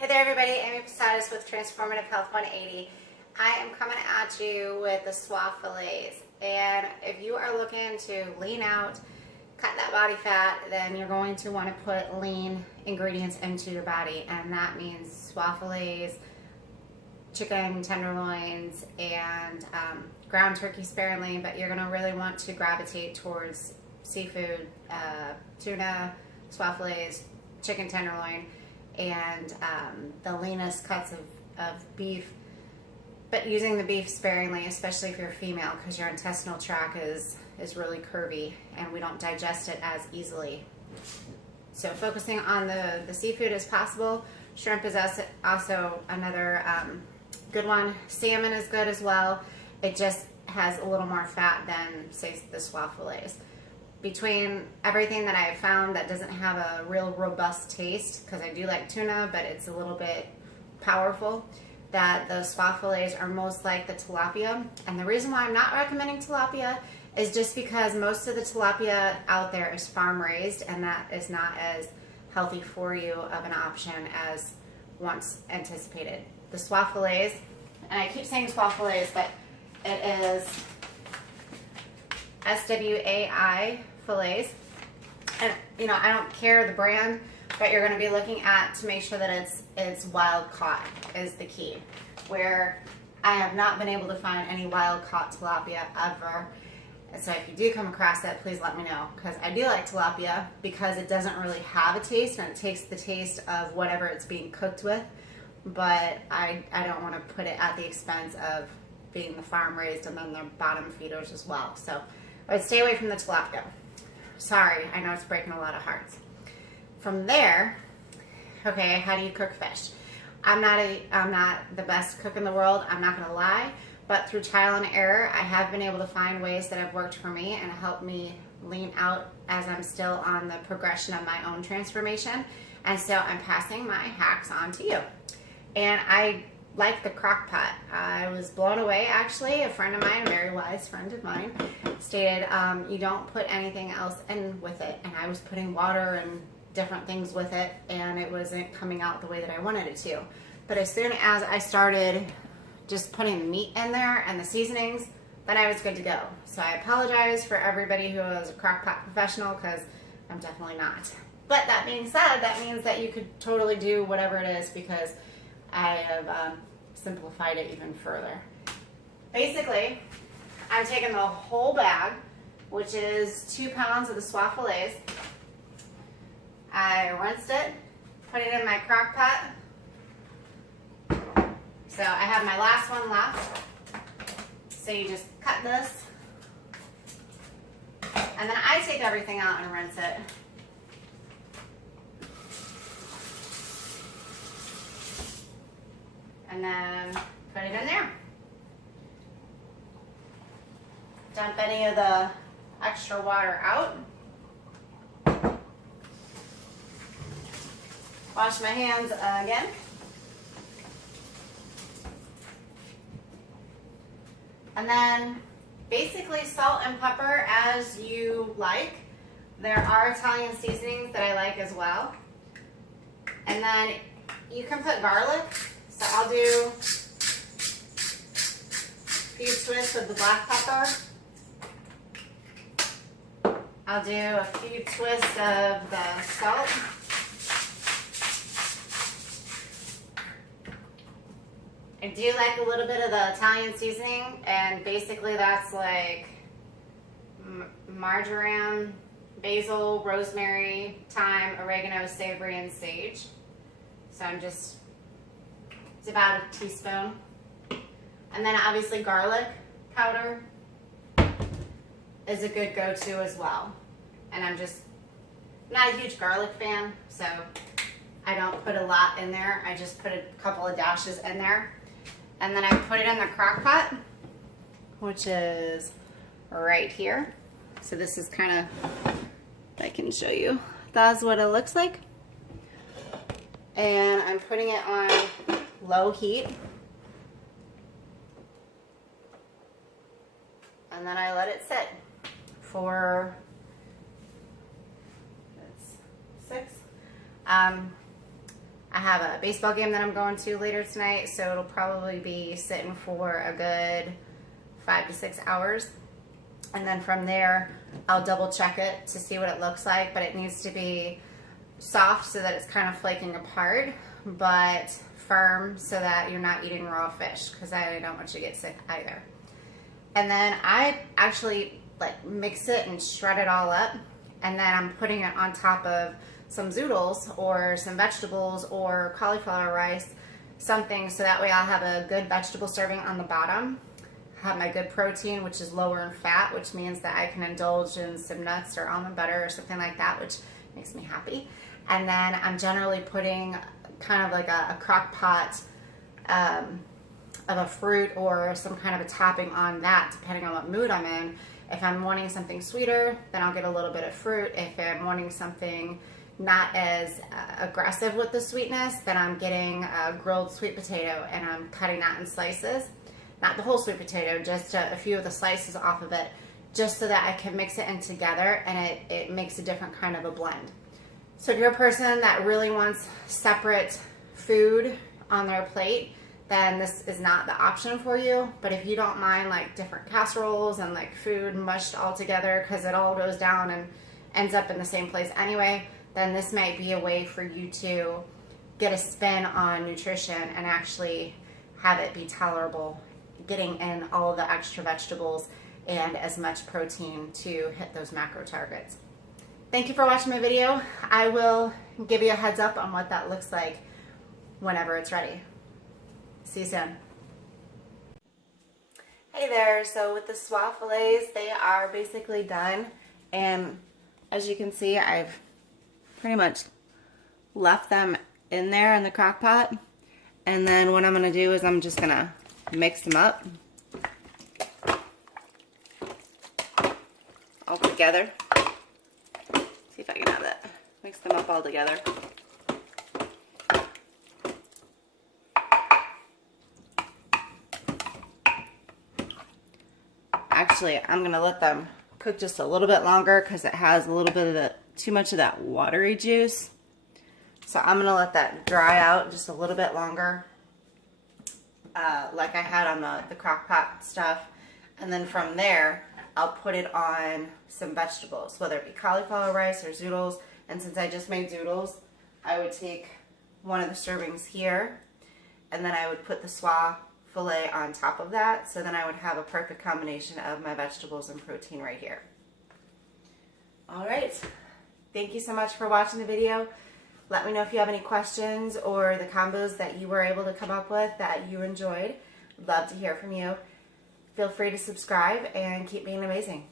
Hey there everybody, Amy Posadas with Transformative Health 180. I am coming at you with the Swai Fillets, and if you are looking to lean out, cut that body fat, then you're going to want to put lean ingredients into your body, and that means Swai Fillets, chicken tenderloins, and ground turkey sparingly, but you're going to really want to gravitate towards seafood, tuna, Swai Fillets, chicken tenderloin, and the leanest cuts of beef, but using the beef sparingly, especially if you're a female, because your intestinal tract is really curvy and we don't digest it as easily. So focusing on the seafood as possible. Shrimp is also another good one. Salmon is good as well. It just has a little more fat than, say, the Swai Fillets. Between everything that I've found that doesn't have a real robust taste, because I do like tuna, but it's a little bit powerful, that the Swai Fillets are most like the tilapia. And the reason why I'm not recommending tilapia is just because most of the tilapia out there is farm raised, and that is not as healthy for you of an option as once anticipated. The Swai Fillets, and I keep saying Swai Fillets, but it is SWAI Fillets, and you know, I don't care the brand, but you're going to be looking at to make sure that it's wild caught is the key, where I have not been able to find any wild caught tilapia ever. And so if you do come across that, please let me know, because I do like tilapia because it doesn't really have a taste, and it takes the taste of whatever it's being cooked with, but I don't want to put it at the expense of being the farm raised and then the bottom feeders as well. So I would stay away from the tilapia. Sorry, I know it's breaking a lot of hearts. From there, okay, how do you cook fish? I'm not the best cook in the world, I'm not gonna lie, but through trial and error, I have been able to find ways that have worked for me and helped me lean out as I'm still on the progression of my own transformation. And so I'm passing my hacks on to you. And I like the crock pot. I was blown away, actually. A friend of mine, a very wise friend of mine, stated you don't put anything else in with it. And I was putting water and different things with it, and it wasn't coming out the way that I wanted it to. But as soon as I started just putting the meat in there and the seasonings, then I was good to go. So I apologize for everybody who is a crock pot professional, because I'm definitely not. But that being said, that means that you could totally do whatever it is, because I have simplified it even further. Basically, I'm taking the whole bag, which is 2 pounds of the Swai Fillets. I rinsed it, put it in my crock pot. So I have my last one left. So you just cut this, and then I take everything out and rinse it. And then put it in there. Dump any of the extra water out. Wash my hands again. And then basically salt and pepper as you like. There are Italian seasonings that I like as well. And then you can put garlic. So I'll do a few twists of the black pepper. I'll do a few twists of the salt. I do like a little bit of the Italian seasoning, and basically that's like marjoram, basil, rosemary, thyme, oregano, savory, and sage. So it's about a teaspoon. And then obviously garlic powder is a good go-to as well. And I'm just not a huge garlic fan, so I don't put a lot in there. I just put a couple of dashes in there. And then I put it in the crock pot, which is right here. So this is kind of, I can show you. That's what it looks like. And I'm putting it on low heat. And then I let it sit for 6. I have a baseball game that I'm going to later tonight, so it'll probably be sitting for a good 5 to 6 hours. And then from there, I'll double check it to see what it looks like, but it needs to be soft so that it's kind of flaking apart, but firm so that you're not eating raw fish, because I don't want you to get sick either. And then I actually like mix it and shred it all up, and then I'm putting it on top of some zoodles or some vegetables or cauliflower rice, something, so that way I'll have a good vegetable serving on the bottom, have my good protein, which is lower in fat, which means that I can indulge in some nuts or almond butter or something like that, which makes me happy. And then I'm generally putting kind of like a crock pot of a fruit or some kind of a topping on that, depending on what mood I'm in. If I'm wanting something sweeter, then I'll get a little bit of fruit. If I'm wanting something not as aggressive with the sweetness, then I'm getting a grilled sweet potato, and I'm cutting that in slices. Not the whole sweet potato, just a few of the slices off of it, just so that I can mix it in together, and it makes a different kind of a blend. So if you're a person that really wants separate food on their plate, then this is not the option for you. But if you don't mind like different casseroles and like food mushed all together, because it all goes down and ends up in the same place anyway, then this might be a way for you to get a spin on nutrition and actually have it be tolerable, getting in all the extra vegetables and as much protein to hit those macro targets. Thank you for watching my video. I will give you a heads up on what that looks like whenever it's ready. See you soon. Hey there, so with the Swai Fillets, they are basically done, and as you can see, I've pretty much left them in there in the crock pot, and then what I'm going to do is I'm just going to mix them up all together. See if I can have that. Mix them up all together. Actually, I'm going to let them cook just a little bit longer because it has a little bit of too much of that watery juice. So I'm going to let that dry out just a little bit longer, like I had on the crock pot stuff. And then from there, I'll put it on some vegetables, whether it be cauliflower rice or zoodles. And since I just made zoodles, I would take one of the servings here, and then I would put the Swai fillet on top of that. So then I would have a perfect combination of my vegetables and protein right here. All right. Thank you so much for watching the video. Let me know if you have any questions or the combos that you were able to come up with that you enjoyed. Love to hear from you. Feel free to subscribe and keep being amazing.